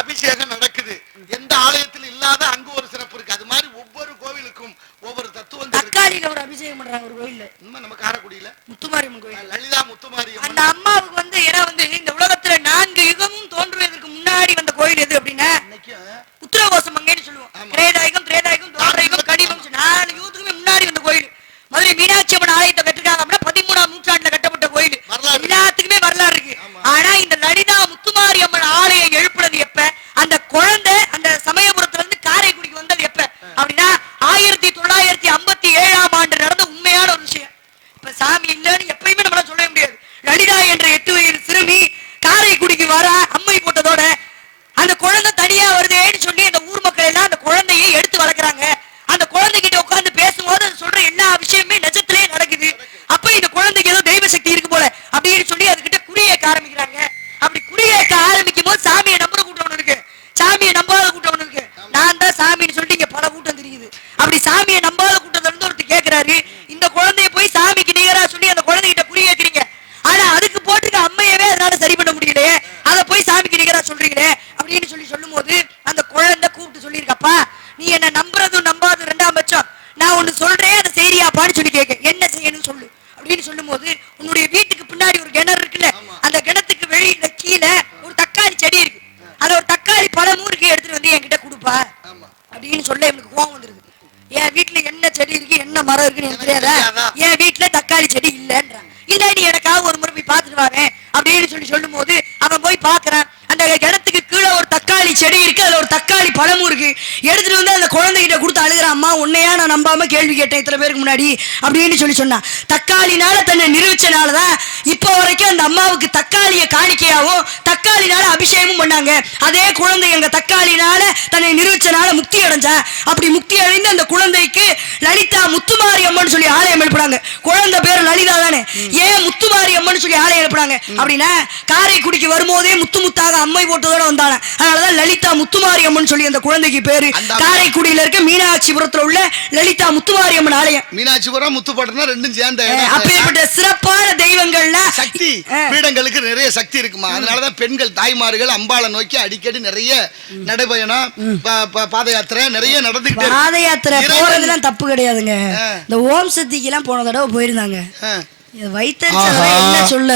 அபிஷேகம் நடக்குது. எந்த ஆலயத்தில் இல்லாத அங்கு ஒரு சிறப்பு இருக்கு. அது மாதிரி ஒவ்வொரு கோவிலுக்கும் ஒவ்வொரு இருக்கு. தக்காளியில ஒரு அபிஷேகம் பண்றாங்க ஒரு கோயில்ல. இன்னும் நம்ம காரைக்குடியில? முத்துமாரியம்மன் கோயில். லலிதா முத்துமாரி அந்த அம்மாவுக்கு வந்து ஏன்னா வந்து இந்த உலகத்துல நான்கு யுகமும் தோன்றுவதற்கு முன்னாடி வந்த கோயில் எது அப்படின்னா உத்தரகோசம் மங்கைன்னு சொல்லுவோம். திரேதாயகம் திரேதாயகம் துவாபரயுகம் கடிதம் நாலு யூத்துக்குமே முன்னாடி வந்த கோயில் மதுரை மீனாட்சி அம்மன் ஆலயத்தை கட்டிருக்காங்க அப்படின்னா பதிமூணாம் நூற்றாண்டுல கட்டப்பட்ட கோயில். எல்லாத்துக்குமே வரலாறு இருக்கு. ஆனா இந்த லலிதா முத்துமாரி அம்மன் ஆலயம் எழுப்புனது எப்ப அந்த குழந்தை அந்த சமயபுரத்துல இருந்து காரைக்குடிக்கு வந்தது எப்ப அப்படின்னா ஆயிரத்தி தொள்ளாயிரத்தி ஐம்பத்தி ஏழாம் ஆண்டு நடந்த உண்மையான ஒரு விஷயம் இப்ப சாமி இல்லைன்னு எப்பயுமே நம்மளால சொல்ல முடியாது லலிதா அப்படி சாமியை நம்பாத கூட்டத்துல இருந்து ஒருத்தர் கேக்குறாரு இந்த குழந்தைய போய் சாமிக்கு நிகரா சொல்லி அந்த குழந்தைகிட்ட குறி கேக்குறீங்க ஆனா அதுக்கு போட்டுக்க அம்மையவே அதனால சரி பண்ண முடியலையே அதை போய் சாமிக்கு நிகரா சொல்றீங்களே அப்படின்னு சொல்லி சொல்லும்போது அந்த குழந்தை கூப்பிட்டு சொல்லியிருக்கப்பா நீ என்ன நம்புறதும் நம்பாததும் ரெண்டாம் பட்சம் நான் ஒண்ணு சொல்றேன் அதை செய்றியாப்பான்னு சொல்லி கேட்க என்ன செய்யணும்னு சொல்லு அப்படின்னு சொல்லும்போது உன்னுடைய வீட்டுக்கு பின்னாடி ஒரு கிணறு இருக்குல்ல அந்த கிணத்துக்கு வெளியில கீழே ஒரு தக்காளி செடி இருக்கு அதுல ஒரு தக்காளி பழமும் இருக்கு எடுத்துட்டு வந்து என்கிட்ட கொடுப்பா அப்படின்னு சொல்ல எனக்கு கோவம் வந்துருது என் வீட்டுல என்ன செடி இருக்கு என்ன மரம் இருக்குன்னு எனக்கு தெரியாதா என் வீட்டுல தக்காளி செடி இல்லைன்றான் இல்ல நீ எனக்காக ஒரு முறை அப்படின்னு சொல்லி சொல்லும் போது அவன் போய் பாக்குறான் அந்த கிணத்துக்கு கீழே ஒரு தக்காளி செடி இருக்கு அதுல ஒரு தக்காளி பழமும் இருக்கு. எடுத்துட்டு வந்து அந்த குழந்தைகிட்ட கொடுத்து அழுகிற அம்மா உன்னையா நான் நம்பாம கேள்வி கேட்டேன் இத்தனை பேருக்கு முன்னாடி? அப்படின்னு சொல்லி சொன்னான். தக்காளினால தன்னை நிரூபிச்சனாலதான் இப்போ வரைக்கும் அந்த அம்மாவுக்கு தக்காளிய காணிக்கையாவும் தக்காளினால அபிஷேகமும் பண்ணாங்க. அதே குழந்தை எங்க தக்காளினால தன்னை நிரூபிச்சனால முக்தி அடைஞ்சா அப்படி முக்தி அடைந்து அந்த குழந்தைக்கு லலிதா முத்துமாரி அம்மன் சொல்லி ஆலயம் எழுப்புறாங்க குழந்தை பேரு லலிதா தானே? ஏன் முத்துமாரி அம்மன் சொல்லி ஆலயம் எழுப்புறாங்க அப்படின்னா காரைக்குடிக்கு வரும்போதே முத்து முத்தாக அம்மை போட்டதோட வந்தாங்க அதனாலதான் லலிதா முத்துமாரி அம்மன் சொல்லி அந்த குழந்தைக்கு பேரு. காரைக்குடியில இருக்க மீனாட்சிபுரத்துல உள்ள லலிதா முத்துமாரி அம்மன் ஆலயம். மீனாட்சிபுரம் முத்துப்பட்டனா ரெண்டும் சேர்ந்த. அப்பேற்பட்ட சிறப்பான தெய்வங்கள்னா சக்தி. பீடங்களுக்கு நிறைய சக்தி இருக்குமா? அதனாலதான் பெண்கள் தாய்மார்கள் அம்பாளை நோக்கி அடிக்கடி நிறைய நடைபயணம் பாத யாத்திரை நிறைய நடந்துகிட்டே. பாத யாத்திரை போறதுலாம் தப்பு கிடையாதுங்க. இந்த ஓம் சக்திக்கு எல்லாம் போன தடவை போயிருந்தாங்க. ஆஹா. என்ன சொல்ல.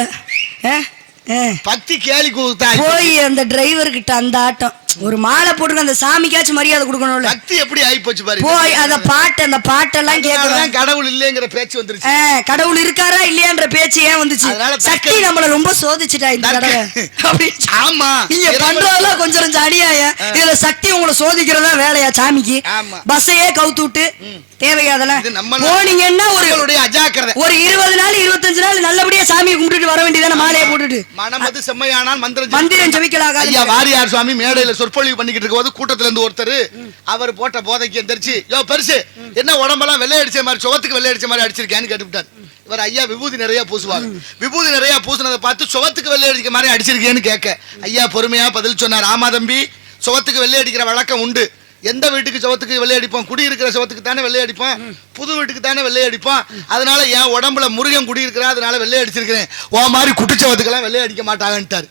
பக்தி கேலி கூத்தா போய் அந்த டிரைவர் கிட்ட அந்த ஆட்டம். ஒரு மாலை போட்டுருக்க அந்த சாமிக்காச்சும் மரியாதை கொடுக்கணும்ல. பக்தி எப்படி ஆகி போச்சு போய் அந்த பாட்டு அந்த பாட்டெல்லாம் அதனாலதான் கடவுள் இல்லைங்கிற பேச்சு வந்துருச்சு. கடவுள் இருக்காரா இல்லையான்ற பேச்சு ஏன் வந்துச்சு? சக்தி நம்மள ரொம்ப சோதிச்சுட்டா இந்த தடவை. ஆமா. நீங்க பண்றதெல்லாம் கொஞ்சம் அநியாயம் இதுல சக்தி உங்களை சோதிக்கிறதா வேலையா சாமிக்கு. பஸ்ஸையே கவுத்து விட்டு நம்ம போனீங்கன்னா ஒரு அஜாக்கிரதை. ஒரு இருபது நாள் இருபத்தஞ்சு நாள் நல்லபடியா சாமியை கும்பிட்டுட்டு வர வேண்டியதானே மாலையை போட்டுட்டு. மனமது செம்மையானால் மந்திரம் மந்திரம் ஜபிக்கலாக ஐயா வாரியார் சுவாமி மேடையில சொற்பொழிவு பண்ணிக்கிட்டு இருக்கும்போது கூட்டத்துல இருந்து ஒருத்தர் அவர் போட்ட போதைக்கு எந்திரிச்சு யோ பெருசு என்ன உடம்பெல்லாம் வெள்ளை அடிச்ச மாதிரி சுவத்துக்கு வெள்ளை அடிச்ச மாதிரி அடிச்சிருக்கேன்னு கேட்டுவிட்டார். இவர் ஐயா விபூதி நிறைய பூசுவாங்க விபூதி நிறைய பூசுனதை பார்த்து சுவத்துக்கு வெள்ளை மாதிரி அடிச்சிருக்கேன்னு கேட்க. ஐயா பொறுமையா பதில் சொன்னார். ஆமா தம்பி சுவத்துக்கு வெள்ளை அடிக்கிற வழக்கம் உண்டு. எந்த வீட்டுக்கு சுவத்துக்கு வெள்ளை அடிப்போம் குடி இருக்கிற சுவத்துக்கு தானே வெள்ளை அடிப்போம் புது வீட்டுக்கு தானே வெள்ளை அடிப்போம் அதனால என் உடம்புல முருகன் குடி இருக்கிறா அதனால வெள்ளை அடிச்சிருக்கிறேன் ஓ மாதிரி குட்டிச்சவத்துக்கெல்லாம் வெள்ளை அடிக்க மாட்டாங்கன்ட்டார்.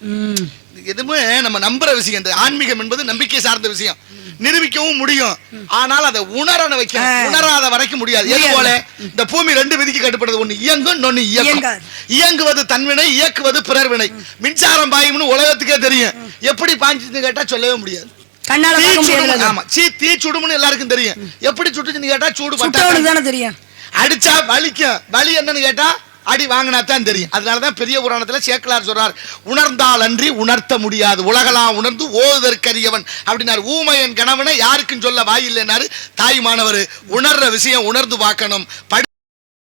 எதுவுமே நம்ம நம்புற விஷயம். இந்த ஆன்மீகம் என்பது நம்பிக்கை சார்ந்த விஷயம். நிரூபிக்கவும் முடியும். ஆனால் அதை உணர வைக்கணும். உணராத வரைக்கும் முடியாது. எது போல? இந்த பூமி ரெண்டு விதிக்கு கட்டுப்படுது ஒண்ணு. இயங்கும் இன்னொன்னு இயங்கும். இயங்குவது தன்வினை இயக்குவது பிறர் வினை மின்சாரம் பாயும்னு உலகத்துக்கே தெரியும். எப்படி பாஞ்சுன்னு கேட்டா சொல்லவே முடியாது. கண்ணால பார்க்க முடியாது ஆமா. சீ தீ சுடும்னு எல்லாருக்கும் தெரியும். எப்படி சுட்டுச்சுன்னு கேட்டா சூடு சுட்டவனுக்கு தானே தெரியும். அடிச்சா வலிக்கும் வலி என்னன்னு கேட்டா அடி வாங்கினா தான் தெரியும். அதனாலதான் பெரிய புராணத்துல சேக்கலார் சொல்றார் உணர்ந்தால் அன்றி உணர்த்த முடியாது. உலகலாம் உணர்ந்து ஓதுதற்கரியவன். அப்படின்னாரு. ஊமையன் கணவனை யாருக்கும் சொல்ல வாயில்லைனாரு தாய்மானவர் உணர்ற விஷயம் உணர்ந்து பார்க்கணும்.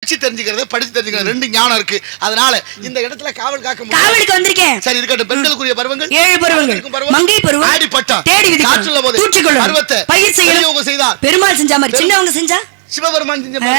படிச்சு தெரிஞ்சுக்கிறது படிச்சு தெரிஞ்சுக்கிறது ரெண்டு ஞானம் இருக்கு. அதனால இந்த இடத்துல காவல் காக்க காவலுக்கு வந்திருக்கேன். சரி இருக்கட்டும். பெண்களுக்குரிய பருவங்கள் ஏழு பருவங்கள். மங்கை பருவம். ஆடி பட்டம் தேடி விதிக்கணும். காற்றுள்ள போது தூற்றிக்கொள்ளணும். பருவத்தை பயிர் செய்யணும். பெரியவங்க செய்தார் பெருமாள் செஞ்சா மாதிரி. சின்னவங்க செஞ்சா? சிவபெருமான் செஞ்ச.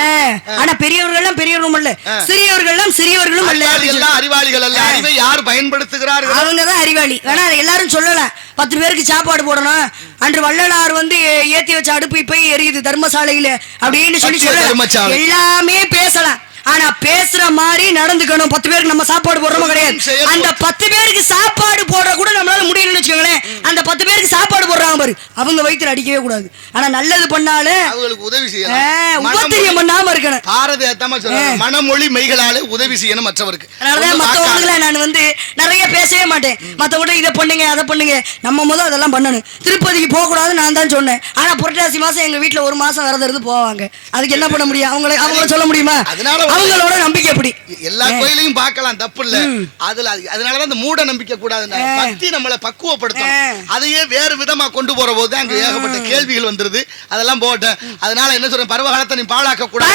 ஆனா பெரியவர்கள் எல்லாம் பெரியவர்களும் அல்ல. சிறியவர்கள் எல்லாம் சிறியவர்களும் அல்ல. அறிவாளிகள் எல்லாம் அறிவாளிகள் அல்ல. அறிவை யார் பயன்படுத்துகிறார்கள்? அவங்க தான் அறிவாளி ஆனா எல்லாரும் சொல்லல பத்து பேருக்கு சாப்பாடு போடணும். அன்று வள்ளலார் வந்து ஏத்தி வச்ச அடுப்பு இப்ப எரியுது தர்மசாலையில. அப்படின்னு சொல்லி தர்மசாலை. எல்லாமே பேசலாம். ஆனா பேசுற மாதிரி நடந்துக்கணும். பத்து பேருக்கு நம்ம சாப்பாடு போடுறோமோ கிடையாது. அந்த பத்து பேருக்கு சாப்பாடு போடுற கூட நம்மளால முடியலன்னு வச்சுக்கோங்களேன். அந்த பத்து பேருக்கு சாப்பாடு போடுறாங்க பாரு. அவங்க வயித்துல அடிக்கவே கூடாது. ஆனா நல்லது அவங்களுக்கு உதவி உபத்திரியம் பண்ணாம இருக்கணும். பாரதி அத்தமா மனமொழி மெய்களாலே உதவி செய்யணும் மற்றவருக்கு. அதனாலதான் வாக்காளர். நான் வந்து நிறைய பேசவே மாட்டேன். மத்தவங்க இதை பண்ணுங்க அதை பண்ணுங்க. நம்ம முதல் அதெல்லாம் பண்ணணும். திருப்பதிக்கு போக கூடாது நான் தான் சொன்னேன். ஆனா புரட்டாசி மாசம் எங்க வீட்டுல ஒரு மாசம் விரதம் இருந்து போவாங்க. அதுக்கு என்ன பண்ண முடியும்? அவங்கள அவங்கள சொல்ல முடியுமா? அதனால அவங்களோட நம்பிக்கை எப்படி? எல்லா கோயிலையும் பார்க்கலாம் தப்பு இல்ல அதுல அது- அதனாலதான் இந்த மூட நம்பிக்கை கூடாதுன்னா பக்தி நம்மளை பக்குவப்படுத்தும். அதையே வேறு விதமா கொண்டு போற போது அங்க ஏகப்பட்ட கேள்விகள் வந்துருது. அதெல்லாம் போட்டேன். அதனால என்ன சொல்றேன்? பருவ காலத்தை நீ பாழாக்க கூடாது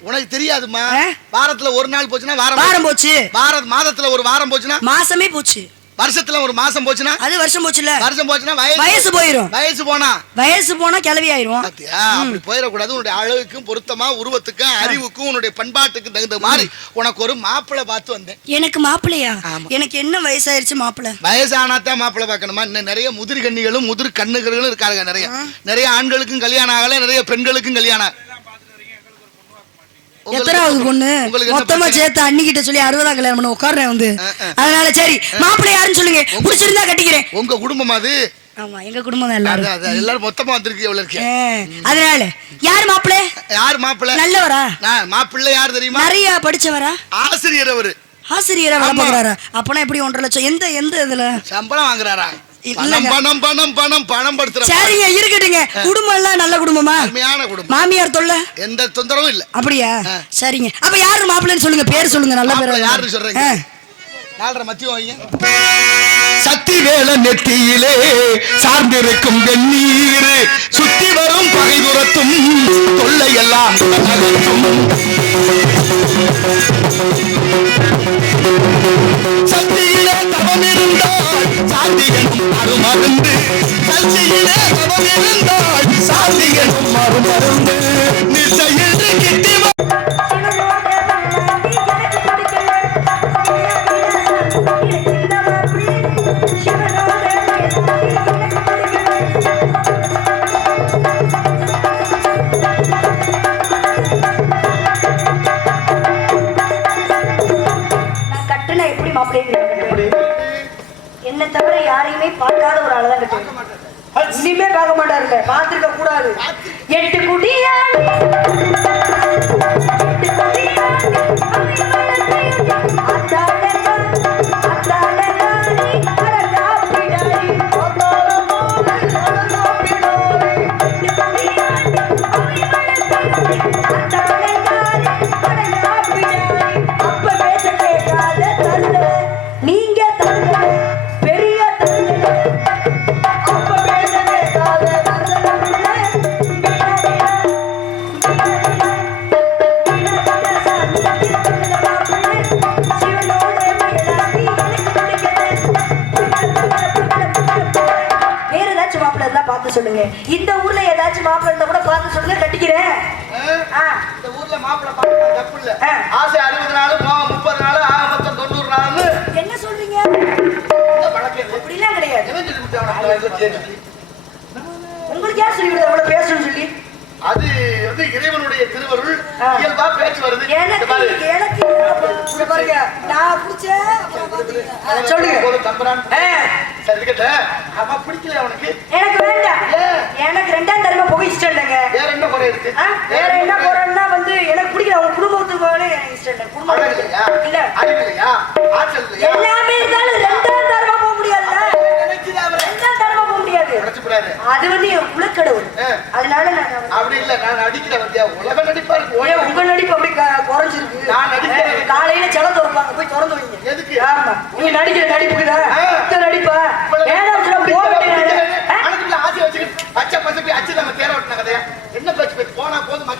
உனக்கு தெரியாதுமா? வாரத்துல ஒரு நாள் போச்சுன்னா வாரம் வாரம் போச்சு. வார மாதத்துல ஒரு வாரம் போச்சுன்னா மாசமே போச்சு. வருஷத்துல ஒரு மாசம் போச்சுன்னா? அது வருஷம் போச்சுல வருஷம் போச்சுன்னா வயசு போயிரும். வயசு போனா? வயசு போனா கிளவி ஆயிரும் அப்படி போயிடக்கூடாது. உன்னுடைய அழகுக்கும் பொருத்தமா உருவத்துக்கும் அறிவுக்கும் உன்னுடைய பண்பாட்டுக்கும் தகுந்த மாதிரி உனக்கு ஒரு மாப்பிள்ளை பார்த்து வந்தேன். எனக்கு மாப்பிள்ளையா. எனக்கு என்ன வயசாயிருச்சு மாப்பிள்ளை வயசானாத்தான் மாப்பிள்ளை பார்க்கணுமா? இன்னும் நிறைய முதிர் கண்ணிகளும் முதிர் கண்ணுகளும் இருக்காங்க நிறைய. நிறைய ஆண்களுக்கும் கல்யாணம் ஆகல நிறைய பெண்களுக்கும் கல்யாணம் எத்தனாவது பொண்ணு? மொத்தமா? சேர்த்து அன்னிக்கிட்ட சொல்லி அறுபதாம் கல்யாணம் பண்ண உட்கார்றேன் வந்து. அதனால சரி மாப்பிள்ளை யாருன்னு சொல்லுங்க. பிடிச்சிருந்தா கட்டிக்கிறேன். உங்க குடும்பம் அது? ஆமா எங்க குடும்பம் எல்லாரும். எல்லாரும் மொத்தமா வந்திருக்கு எவ்வளவு இருக்கு. அதனால யார் மாப்பிள்ளை? யார் மாப்பிள்ளை? நல்லவரா? நான் மாப்பிள்ளை யார் தெரியுமா? நிறைய படிச்சவரா? ஆசிரியர் அவரு. ஆசிரியரா வேலை. பார்க்கறாரா? அப்பனா எப்படி ஒன்றரை லட்சம்? எந்த எந்த இதுல? சம்பளம் வாங்குறாரா. பணம் பணம் பணம் பணம் பணம் படுத்துற சரிங்க இருக்கட்டுங்க. குடும்பம் எல்லாம் நல்ல குடும்பமா? அருமையான குடும்பம். மாமியார் தொல்லை? எந்த தொந்தரவும் இல்ல. அப்படியா? சரிங்க. அப்ப யாரு மாப்பிள்ளைன்னு சொல்லுங்க பேர் சொல்லுங்க நல்ல பேர் யாருன்னு சொல்றீங்க? நாலரை மத்தியம் வைங்க. சக்தி வேல நெத்தியிலே சார்ந்திருக்கும் வெந்நீர் சுத்தி வரும் பகை துரத்தும் தொல்லை எல்லாம் மருந்து. அருமருந்து சக்தியிலே தவம் இருந்தால் சாந்தி நிச்சயில் கிட்டி பார்த்திருக்க கூடாது. எட்டு பார்த்து சொல்லுங்க. இந்த ஊர்ல ஏதாச்சும் மாப்பிள்ளை இருந்தா கூட பார்த்து சொல்லுங்க கட்டிக்கிறேன். இந்த ஊர்ல மாப்பிள்ளை பார்க்கறது தப்பு இல்ல. ஆசை அறுபது நாள் போக முப்பது நாள் ஆக மொத்தம் தொண்ணூறு நாள்னு. என்ன சொல்றீங்க. அப்படிலாம் கிடையாது? உங்களுக்கு யார் சொல்லி கொடுத்தா அவ்வளவு பேசணும்னு சொல்லி? அது வந்து இறைவனுடைய திருவருள். இயல்பா பேச்சு வருது. எனக்கு பாருங்க. நான். ஆ, சொல்லுங்க. இருக்கட்டும். அவன் பிடிக்கல அவனுக்கு எனக்கு வேண்டாம். ஏன்? எனக்கு ரெண்டாம் தடவை புகை இஷ்டம் இல்லைங்க. வேற என்ன குறை இருக்கு? ஆ, வேற என்ன போறேன்னா வந்து எனக்கு பிடிக்கல. அவங்க குடும்பத்துக்கு போகவே எனக்கு இஷ்டம் இல்லை. குடும்பம் அழகு இல்லையா? இல்ல. அறிவு இல்லையா? ஆற்றல் இல்லையா? எல்லாமே இருந்தாலும் ரெண்டாம் தடவை போக முடியாதுல்ல. ரெண்டாம் தடவை போக முடியாது. அது வந்து என் குலக்கடவுள். அதனால நான் அப்படி இல்ல நான் நடிக்கிறேன் வந்தியா? உலக நடிப்பா இருக்கு உங்க நடிப்பு அப்படி குறைஞ்சிருக்கு. நான் நடிக்கிறேன். காலையில செல திறப்பாங்க போய் திறந்து வைங்க. எதுக்கு? ஆமா. நீங்க நடிக்கிற நடிப்புக்குதா ஆ. இந்த நடிப்பா இவ்வளவு வேணாம் சொல்ல பிடிக்கல, போக பிடிக்கல. வேண்டியது மனசுக்குள்ள ஆசை வச்சுக்கிட்டு பச்சை பசப்பி அச்சு நம்ம தேர ஓட்டின கதையா என்ன பேச்சு பேச்சு போனா போது மச்சின முன்னாடி போனா போய் சித்தப்படாத நான் போக விடுறேன்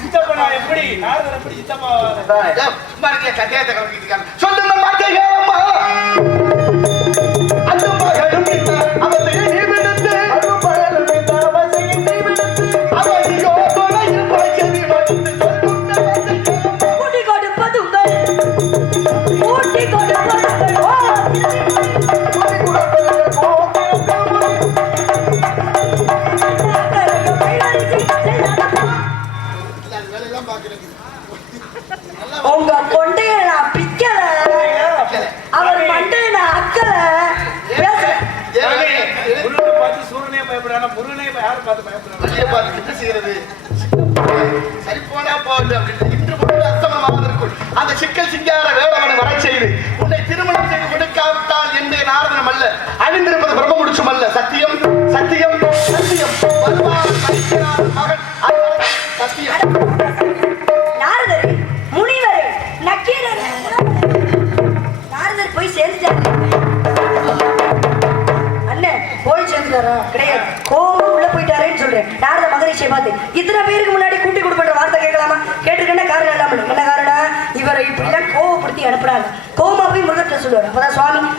சித்தப்பா எப்படி? நாரதர் எப்படி சித்தப்பா? சும்மா இருக்க கதையத்தை கலக்கிட்டு இருக்காங்க பார்த்து பார்த்து என்ன செய்யறது? சரி போனா போகுது அப்படின்னு. இன்று மட்டும் அந்த சிக்கல் சிங்கார Olha